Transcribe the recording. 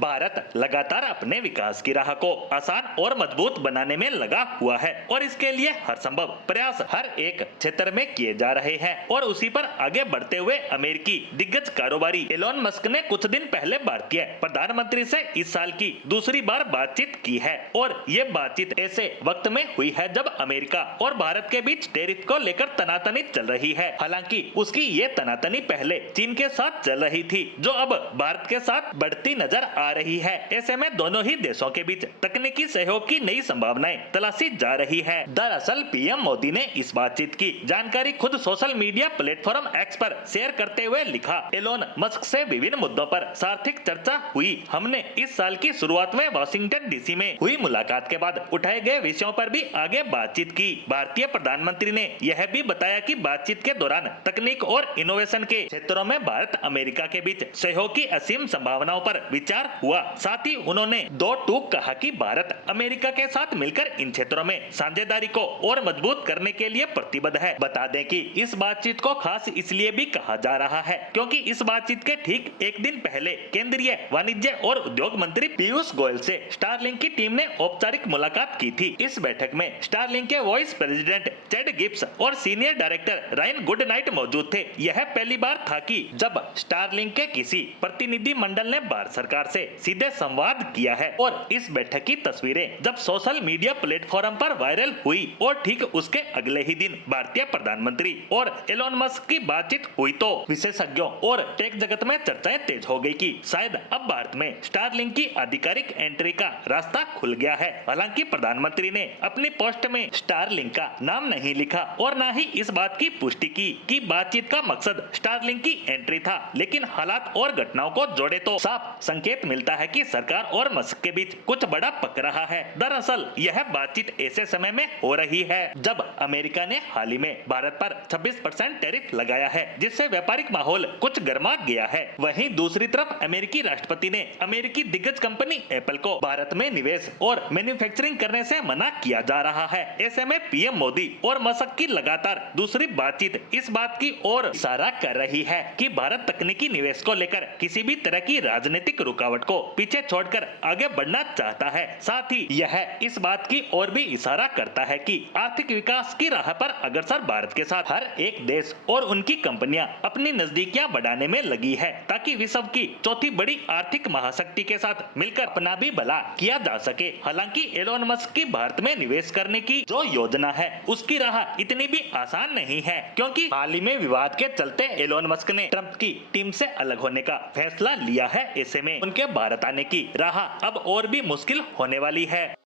भारत लगातार अपने विकास की राह को आसान और मजबूत बनाने में लगा हुआ है और इसके लिए हर संभव प्रयास हर एक क्षेत्र में किए जा रहे हैं और उसी पर आगे बढ़ते हुए अमेरिकी दिग्गज कारोबारी एलोन मस्क ने कुछ दिन पहले भारतीय प्रधानमंत्री से इस साल की दूसरी बार बातचीत की है और ये बातचीत ऐसे वक्त में हुई है जब अमेरिका और भारत के बीच टैरिफ को लेकर तनातनी चल रही है। हालांकि उसकी ये तनातनी पहले चीन के साथ चल रही थी जो अब भारत के साथ बढ़ती नजर आ रही है। ऐसे में दोनों ही देशों के बीच तकनीकी सहयोग की नई संभावनाएं तलाशी जा रही है। दरअसल पीएम मोदी ने इस बातचीत की जानकारी खुद सोशल मीडिया प्लेटफॉर्म एक्स पर शेयर करते हुए लिखा, एलोन मस्क से विभिन्न मुद्दों पर सार्थक चर्चा हुई। हमने इस साल की शुरुआत में वाशिंगटन डीसी में हुई मुलाकात के बाद उठाए गए विषयों पर भी आगे बातचीत की। भारतीय प्रधानमंत्री ने यह भी बताया कि बातचीत के दौरान तकनीक और इनोवेशन के क्षेत्रों में भारत अमेरिका के बीच सहयोग की असीम संभावनाओं पर विचार हुआ। साथ ही उन्होंने दो टूक कहा कि भारत अमेरिका के साथ मिलकर इन क्षेत्रों में साझेदारी को और मजबूत करने के लिए प्रतिबद्ध है। बता दें कि इस बातचीत को खास इसलिए भी कहा जा रहा है क्योंकि इस बातचीत के ठीक एक दिन पहले केंद्रीय वाणिज्य और उद्योग मंत्री पीयूष गोयल से स्टारलिंक की टीम ने औपचारिक मुलाकात की थी। इस बैठक में स्टारलिंक के वाइस प्रेसिडेंट चैड गिब्स और सीनियर डायरेक्टर रायन गुडनाइट मौजूद थे। यह पहली बार था कि जब स्टारलिंक के किसी प्रतिनिधि मंडल ने भारत सरकार से सीधे संवाद किया है और इस बैठक की तस्वीरें जब सोशल मीडिया प्लेटफॉर्म पर वायरल हुई और ठीक उसके अगले ही दिन भारतीय प्रधानमंत्री और एलोन मस्क की बातचीत हुई तो विशेषज्ञों और टेक जगत में चर्चाएं तेज हो गई कि शायद अब भारत में स्टारलिंक की आधिकारिक एंट्री का रास्ता खुल गया है। हालांकि प्रधानमंत्री ने अपनी पोस्ट में स्टारलिंक का नाम नहीं लिखा और न ही इस बात की पुष्टि की कि बातचीत का मकसद स्टारलिंक की एंट्री था, लेकिन हालात और घटनाओं को जोड़े तो साफ संकेत मिलता है कि सरकार और मस्क के बीच कुछ बड़ा पक रहा है। दरअसल यह बातचीत ऐसे समय में हो रही है जब अमेरिका ने हाल ही में भारत पर 26% टैरिफ लगाया है जिससे व्यापारिक माहौल कुछ गर्मा गया है। वहीं दूसरी तरफ अमेरिकी राष्ट्रपति ने अमेरिकी दिग्गज कंपनी एप्पल को भारत में निवेश और मैन्युफैक्चरिंग करने से मना किया जा रहा है। ऐसे में पीएम मोदी और मस्क की लगातार दूसरी बातचीत इस बात की ओर इशारा कर रही है कि भारत तकनीकी निवेश को लेकर किसी भी तरह की राजनीतिक रुकावट को पीछे छोड़कर आगे बढ़ना चाहता है। साथ ही यह इस बात की ओर भी इशारा करता है कि आर्थिक विकास की राह पर अग्रसर भारत के साथ हर एक देश और उनकी कंपनियां अपनी नजदीकियां बढ़ाने में लगी है ताकि विश्व की चौथी बड़ी आर्थिक महाशक्ति के साथ मिलकर अपना भी भला किया जा सके। हालांकि एलोन मस्क की भारत में निवेश करने की जो योजना है उसकी राह इतनी भी आसान नहीं है क्योंकि हाल ही में विवाद के चलते एलोन मस्क ने ट्रंप की टीम से अलग होने का फैसला लिया है। ऐसे में उनके भारत आने की राह अब और भी मुश्किल होने वाली है।